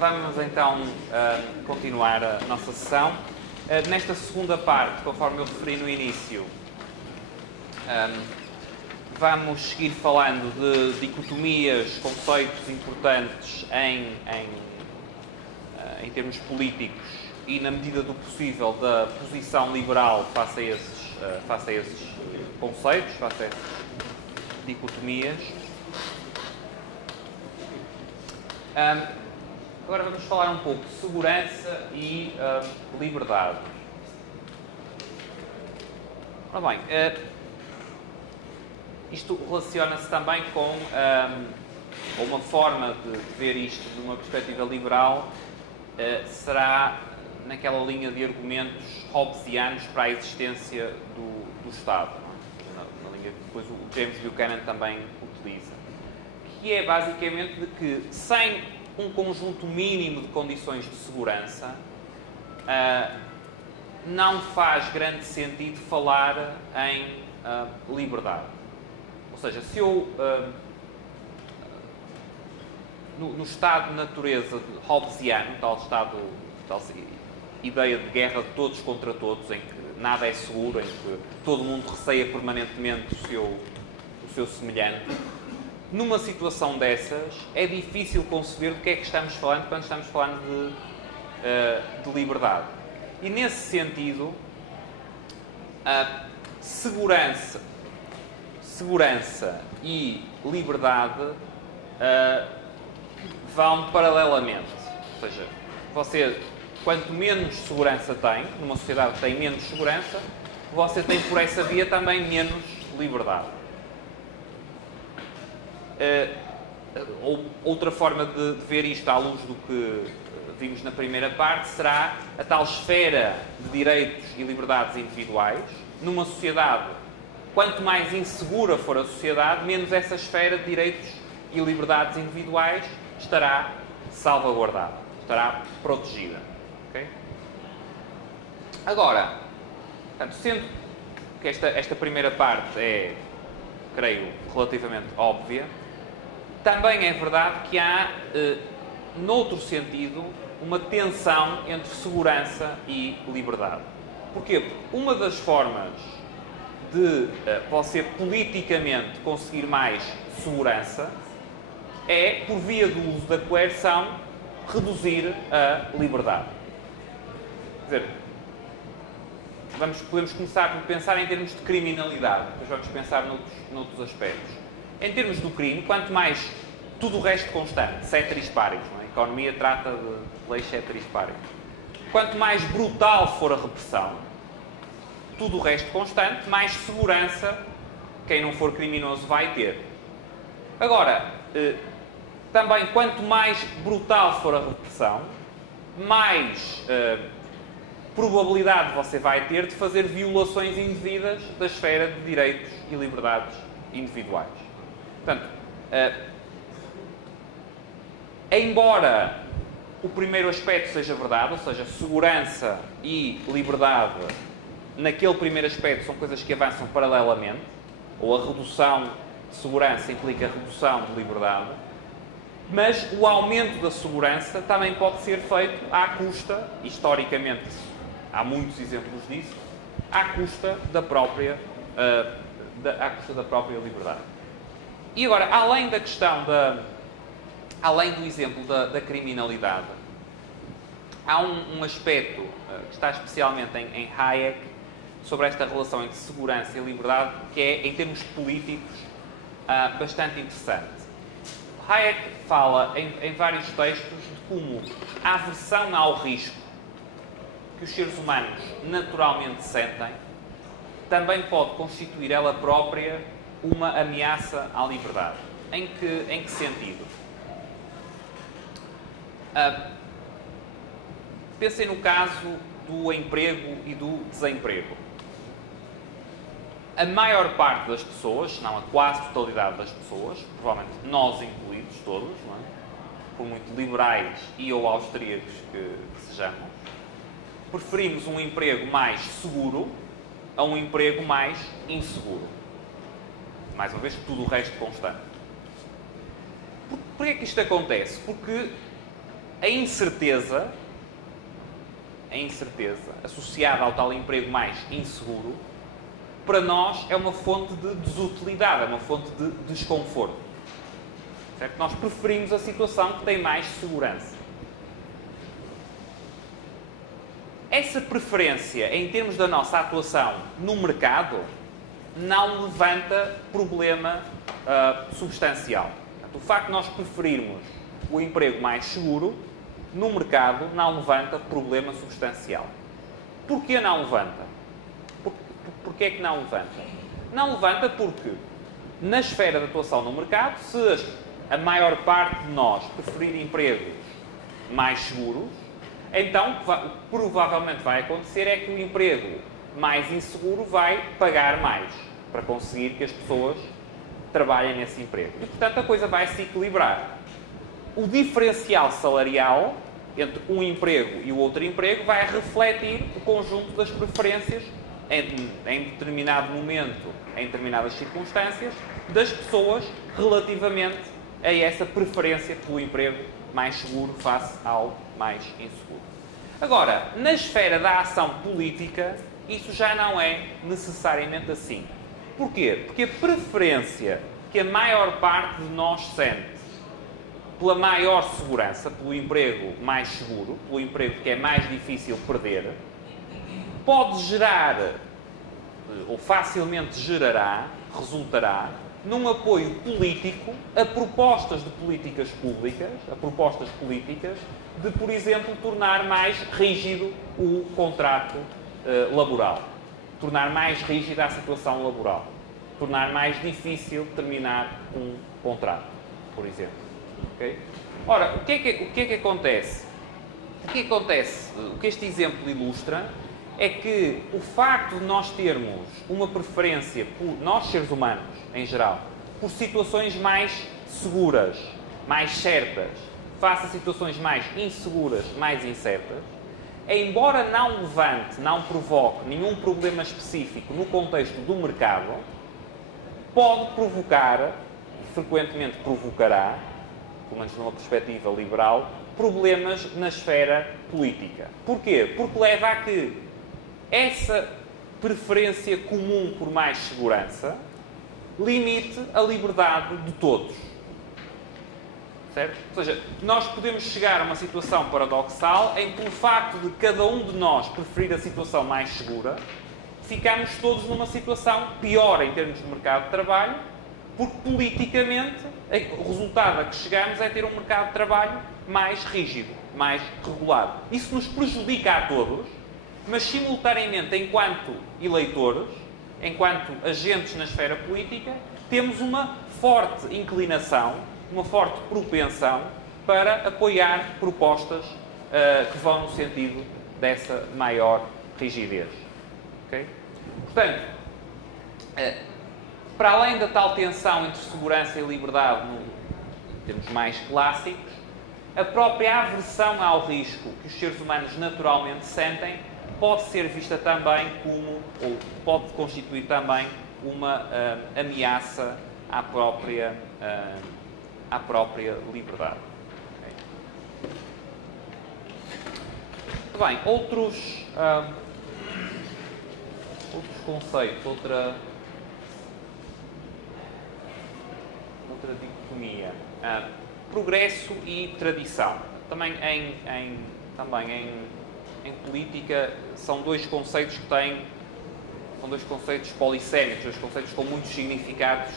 Vamos então continuar a nossa sessão. Nesta segunda parte, conforme eu referi no início, vamos seguir falando de dicotomias, conceitos importantes em termos políticos e, na medida do possível, da posição liberal face a esses conceitos, face a essas dicotomias. Agora vamos falar um pouco de segurança e liberdade. Ora bem, isto relaciona-se também com uma forma de ver isto de uma perspectiva liberal, será naquela linha de argumentos hobbesianos para a existência do Estado, na linha que depois o James Buchanan também utiliza, que é basicamente de que sem um conjunto mínimo de condições de segurança não faz grande sentido falar em liberdade. Ou seja, se eu no estado de natureza hobbesiano, tal ideia de guerra de todos contra todos, em que nada é seguro, em que todo mundo receia permanentemente o seu semelhante, numa situação dessas é difícil conceber do que é que estamos falando quando estamos falando de liberdade. E nesse sentido, segurança e liberdade vão paralelamente. Ou seja, você, quanto menos segurança tem, numa sociedade que tem menos segurança, você tem por essa via também menos liberdade. Outra forma de ver isto à luz do que vimos na primeira parte será a tal esfera de direitos e liberdades individuais. Numa sociedade, quanto mais insegura for a sociedade, menos essa esfera de direitos e liberdades individuais estará salvaguardada, estará protegida. Okay? Agora, portanto, sendo que esta primeira parte é, creio, relativamente óbvia, também é verdade que há, noutro sentido, uma tensão entre segurança e liberdade. Porquê? Porque uma das formas de você politicamente conseguir mais segurança é, por via do uso da coerção, reduzir a liberdade. Quer dizer, podemos começar por pensar em termos de criminalidade, depois vamos pensar noutros aspectos. Em termos do crime, quanto mais tudo o resto constante, ceteris paribus, não é? A economia trata de leis ceteris paribus. Quanto mais brutal for a repressão, tudo o resto constante, mais segurança quem não for criminoso vai ter. Agora, também quanto mais brutal for a repressão, mais probabilidade você vai ter de fazer violações indevidas da esfera de direitos e liberdades individuais. Portanto, embora o primeiro aspecto seja verdade, ou seja, segurança e liberdade, naquele primeiro aspecto são coisas que avançam paralelamente, ou a redução de segurança implica a redução de liberdade, mas o aumento da segurança também pode ser feito à custa, historicamente há muitos exemplos disso, à custa da própria liberdade. E agora, além da questão além do exemplo da criminalidade, há um aspecto que está especialmente em Hayek sobre esta relação entre segurança e liberdade, que é, em termos políticos, bastante interessante. Hayek fala em vários textos de como a aversão ao risco que os seres humanos naturalmente sentem também pode constituir ela própria uma ameaça à liberdade. Em que sentido? Pensem no caso do emprego e do desemprego. A maior parte das pessoas, se não a quase totalidade das pessoas, provavelmente nós incluídos todos, não é? Por muito liberais e ou austríacos que sejamos, preferimos um emprego mais seguro a um emprego mais inseguro. Mais uma vez, tudo o resto constante. Porquê é que isto acontece? Porque a incerteza associada ao tal emprego mais inseguro, para nós é uma fonte de desutilidade, é uma fonte de desconforto. Certo? Nós preferimos a situação que tem mais segurança. Essa preferência, em termos da nossa atuação no mercado, não levanta problema substancial. Portanto, o facto de nós preferirmos o emprego mais seguro, no mercado, não levanta problema substancial. Porquê não levanta? Porquê é que não levanta? Não levanta porque, na esfera de atuação no mercado, se a maior parte de nós preferir empregos mais seguros, então o que provavelmente vai acontecer é que o emprego mais inseguro vai pagar mais para conseguir que as pessoas trabalhem nesse emprego. E, portanto, a coisa vai se equilibrar. O diferencial salarial entre um emprego e o outro emprego vai refletir o conjunto das preferências em determinado momento, em determinadas circunstâncias, das pessoas relativamente a essa preferência pelo emprego mais seguro face ao mais inseguro. Agora, na esfera da ação política, isso já não é necessariamente assim. Porquê? Porque a preferência que a maior parte de nós sente pela maior segurança, pelo emprego mais seguro, pelo emprego que é mais difícil perder, pode gerar, ou facilmente gerará, resultará, num apoio político a propostas de políticas públicas, a propostas políticas de, por exemplo, tornar mais rígido o contrato laboral, tornar mais rígida a situação laboral, tornar mais difícil terminar um contrato, por exemplo. Okay? Ora, o que é que acontece? O que acontece? O que este exemplo ilustra é que o facto de nós termos uma preferência, nós seres humanos, em geral, por situações mais seguras, mais certas, face a situações mais inseguras, mais incertas, embora não levante, não provoque nenhum problema específico no contexto do mercado, pode provocar, e frequentemente provocará, pelo menos numa perspectiva liberal, problemas na esfera política. Porquê? Porque leva a que essa preferência comum por mais segurança limite a liberdade de todos. Certo? Ou seja, nós podemos chegar a uma situação paradoxal em que, pelo facto de cada um de nós preferir a situação mais segura, ficamos todos numa situação pior em termos de mercado de trabalho, porque politicamente o resultado a que chegamos é ter um mercado de trabalho mais rígido, mais regulado. Isso nos prejudica a todos, mas simultaneamente, enquanto eleitores, enquanto agentes na esfera política, temos uma forte inclinação, uma forte propensão para apoiar propostas que vão no sentido dessa maior rigidez. Okay? Portanto, para além da tal tensão entre segurança e liberdade, em termos mais clássicos, a própria aversão ao risco que os seres humanos naturalmente sentem pode ser vista também como, ou pode constituir também uma ameaça à própria liberdade. Okay? Muito bem, outros conceitos, outra dicotomia. Progresso e tradição. Também em política são dois conceitos que são dois conceitos polissémicos, dois conceitos com muitos significados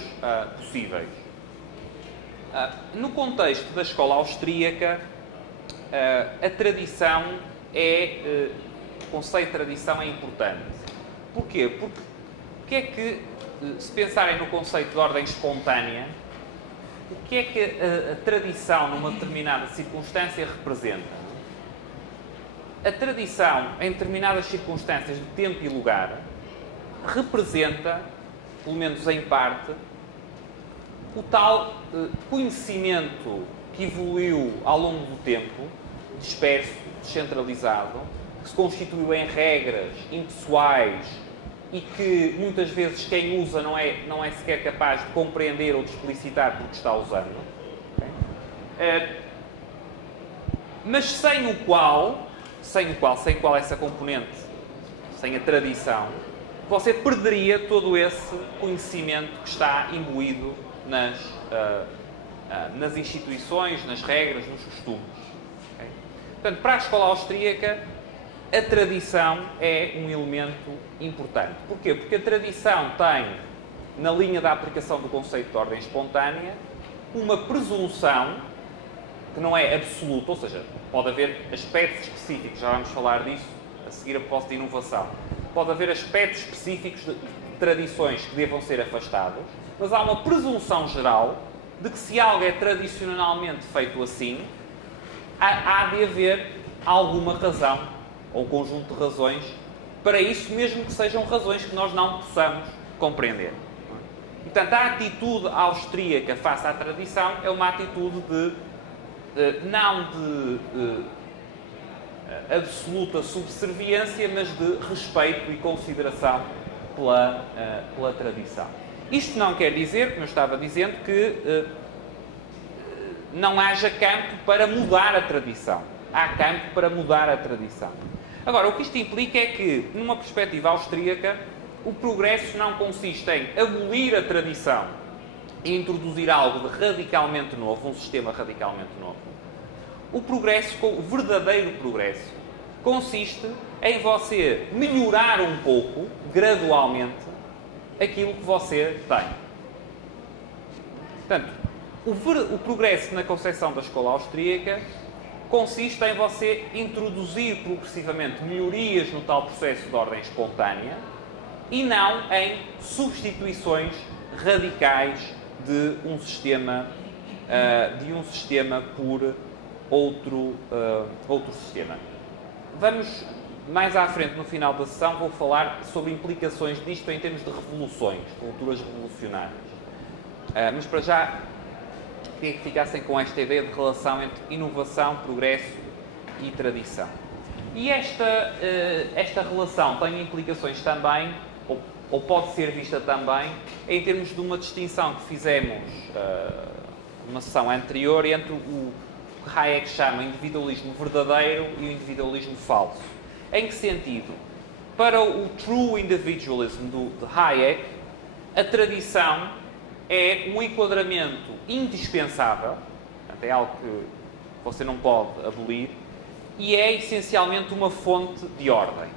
possíveis. No contexto da escola austríaca, a tradição o conceito de tradição é importante. Porquê? Porque é que, se pensarem no conceito de ordem espontânea, o que é que a tradição numa determinada circunstância representa? A tradição, em determinadas circunstâncias de tempo e lugar, representa, pelo menos em parte, o tal conhecimento que evoluiu ao longo do tempo, disperso, descentralizado, que se constituiu em regras impessoais e que muitas vezes quem usa não é sequer capaz de compreender ou de explicitar porque está usando. Okay? mas sem essa componente, sem a tradição, você perderia todo esse conhecimento que está imbuído nas instituições, nas regras, nos costumes. Okay? Portanto, para a escola austríaca, a tradição é um elemento importante. Porquê? Porque a tradição tem, na linha da aplicação do conceito de ordem espontânea, uma presunção que não é absoluta, ou seja, pode haver aspectos específicos, já vamos falar disso a seguir a propósito de inovação. Pode haver aspectos específicos de tradições que devam ser afastados, mas há uma presunção geral de que se algo é tradicionalmente feito assim, há de haver alguma razão, ou um conjunto de razões, para isso, mesmo que sejam razões que nós não possamos compreender. Portanto, a atitude austríaca face à tradição é uma atitude não de absoluta subserviência, mas de respeito e consideração pela tradição. Isto não quer dizer, como eu estava dizendo, que não haja campo para mudar a tradição. Há campo para mudar a tradição. Agora, o que isto implica é que, numa perspectiva austríaca, o progresso não consiste em abolir a tradição e introduzir algo de radicalmente novo, um sistema radicalmente novo. O progresso, o verdadeiro progresso, consiste em você melhorar um pouco, gradualmente, aquilo que você tem. Portanto, o progresso na concepção da escola austríaca consiste em você introduzir progressivamente melhorias no tal processo de ordem espontânea e não em substituições radicais de um sistema por outro sistema. Vamos, mais à frente, no final da sessão, vou falar sobre implicações disto em termos de revoluções, culturas revolucionárias. Mas, para já, queria que ficassem com esta ideia de relação entre inovação, progresso e tradição. E esta relação tem implicações também, ou pode ser vista também, em termos de uma distinção que fizemos numa sessão anterior entre o que Hayek chama individualismo verdadeiro e o individualismo falso. Em que sentido? Para o true individualism de Hayek, a tradição é um enquadramento indispensável, portanto, é algo que você não pode abolir, e é essencialmente uma fonte de ordem.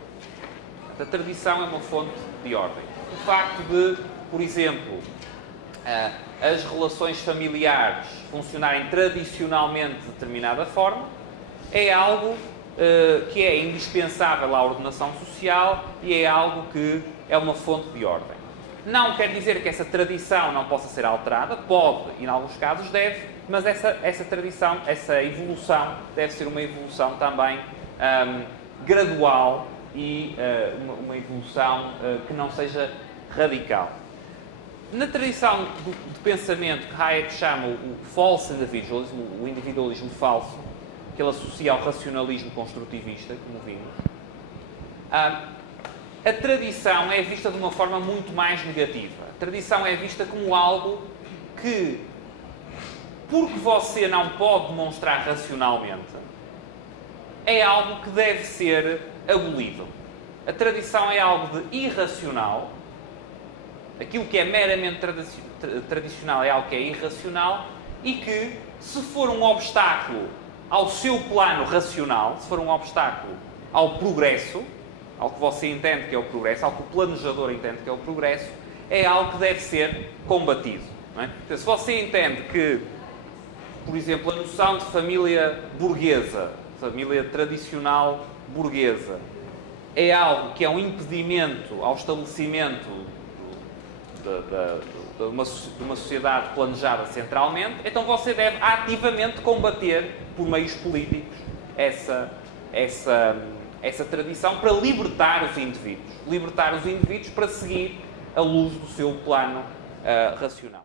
Portanto, a tradição é uma fonte de ordem. O facto de, por exemplo, as relações familiares funcionarem tradicionalmente de determinada forma, é algo que é indispensável à ordenação social e é algo que é uma fonte de ordem. Não quer dizer que essa tradição não possa ser alterada, pode, e em alguns casos deve, mas essa tradição, essa evolução, deve ser uma evolução também gradual e uma evolução que não seja radical. Na tradição de pensamento que Hayek chama o false individualism, o individualismo falso, que ele associa ao racionalismo construtivista, como vimos, a tradição é vista de uma forma muito mais negativa. A tradição é vista como algo que, porque você não pode demonstrar racionalmente, é algo que deve ser abolido. A tradição é algo de irracional. Aquilo que é meramente tradicional é algo que é irracional e que, se for um obstáculo ao seu plano racional, se for um obstáculo ao progresso, ao que você entende que é o progresso, ao que o planejador entende que é o progresso, é algo que deve ser combatido. Não é? Então, se você entende que, por exemplo, a noção de família burguesa, família tradicional burguesa, é algo que é um impedimento ao estabelecimento de uma sociedade planejada centralmente, então você deve ativamente combater, por meios políticos, essa tradição para libertar os indivíduos. Libertar os indivíduos para seguir a luz do seu plano racional.